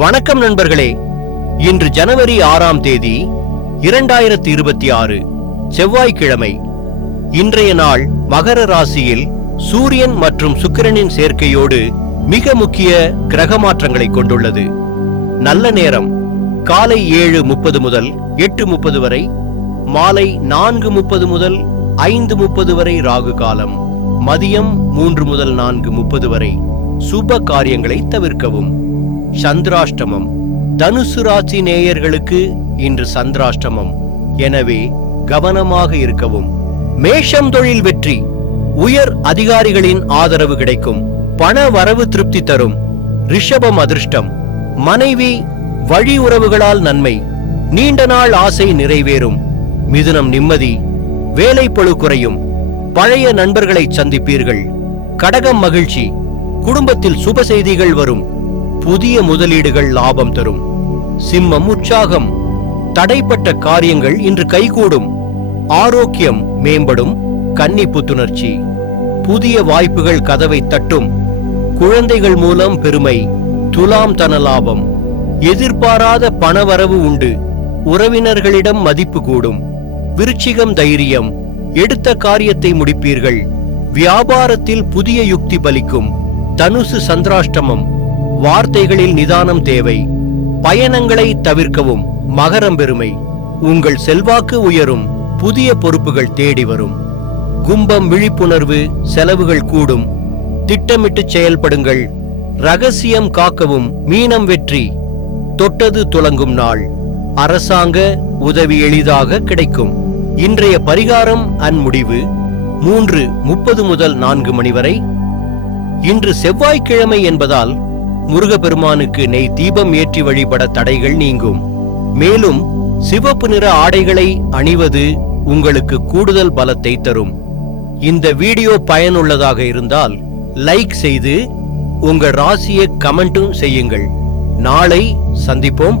வணக்கம் நண்பர்களே. இன்று ஜனவரி 6ஆம் தேதி 2026 செவ்வாய்க்கிழமை. இன்றைய நாள் மகர ராசியில் சூரியன் மற்றும் சுக்கிரனின் சேர்க்கையோடு மிக முக்கிய கிரக மாற்றங்களை கொண்டுள்ளது. நல்ல நேரம் காலை 7:30 முதல் 8:30 வரை, மாலை 4:30 முதல் 5:30 வரை ராகு காலம், மதியம் 3 முதல் 4:30 வரை. சுப காரியங்களை தவிர்க்கவும். சந்திராஷ்டமம். தனுசு ராசி நேயர்களுக்கு இன்று சந்திராஷ்டமம், எனவே கவனமாக இருக்கவும். மேஷம். தொழில் வெற்றி, உயர் அதிகாரிகளின் ஆதரவு கிடைக்கும், பண வரவு திருப்தி தரும். ரிஷபம். அதிர்ஷ்டம், மனைவி வழி உறவுகளால் நன்மை, நீண்ட நாள் ஆசை நிறைவேறும். மிதுனம். நிம்மதி, வேலைப்பளு குறையும், பழைய நண்பர்களை சந்திப்பீர்கள். கடகம். மகிழ்ச்சி, குடும்பத்தில் சுப செய்திகள் வரும், புதிய முதலீடுகள் லாபம் தரும். சிம்மம். உற்சாகம், தடைப்பட்ட காரியங்கள் இன்று கைகூடும், ஆரோக்கியம் மேம்படும். கன்னி. புத்துணர்ச்சி, புதிய வாய்ப்புகள் கதவை தட்டும், குழந்தைகள் மூலம் பெருமை. துலாம். தனலாபம், எதிர்பாராத பணவரவு உண்டு, உறவினர்களிடம் மதிப்பு கூடும். விருச்சிகம். தைரியம், எடுத்த காரியத்தை முடிப்பீர்கள், வியாபாரத்தில் புதிய யுக்தி பலிக்கும். தனுசு. சந்திராஷ்டமம், வார்த்தைகளில் நிதானம் தேவை, பயணங்களை தவிர்க்கவும். மகரம். பெருமை, உங்கள் செல்வாக்கு உயரும், புதிய பொறுப்புகள் தேடி வரும். கும்பம். விழிப்புணர்வு, செலவுகள் கூடும், திட்டமிட்டு செயல்படுங்கள், ரகசியம் காக்கவும். மீனம். வெற்றி, தொட்டது துலங்கும் நாள், அரசாங்க உதவி எளிதாக கிடைக்கும். இன்றைய பரிகாரம் முடிவு 3:30 முதல் 4 மணி வரை. இன்று செவ்வாய்க்கிழமை என்பதால் முருகப்பெருமானுக்கு நெய் தீபம் ஏற்றி வழிபட தடைகள் நீங்கும். மேலும் சிவப்பு நிற ஆடைகளை அணிவது உங்களுக்கு கூடுதல் பலத்தை தரும். இந்த வீடியோ பயனுள்ளதாக இருந்தால் லைக் செய்து உங்கள் ராசியை கமெண்ட்டும் செய்யுங்கள். நாளை சந்திப்போம்.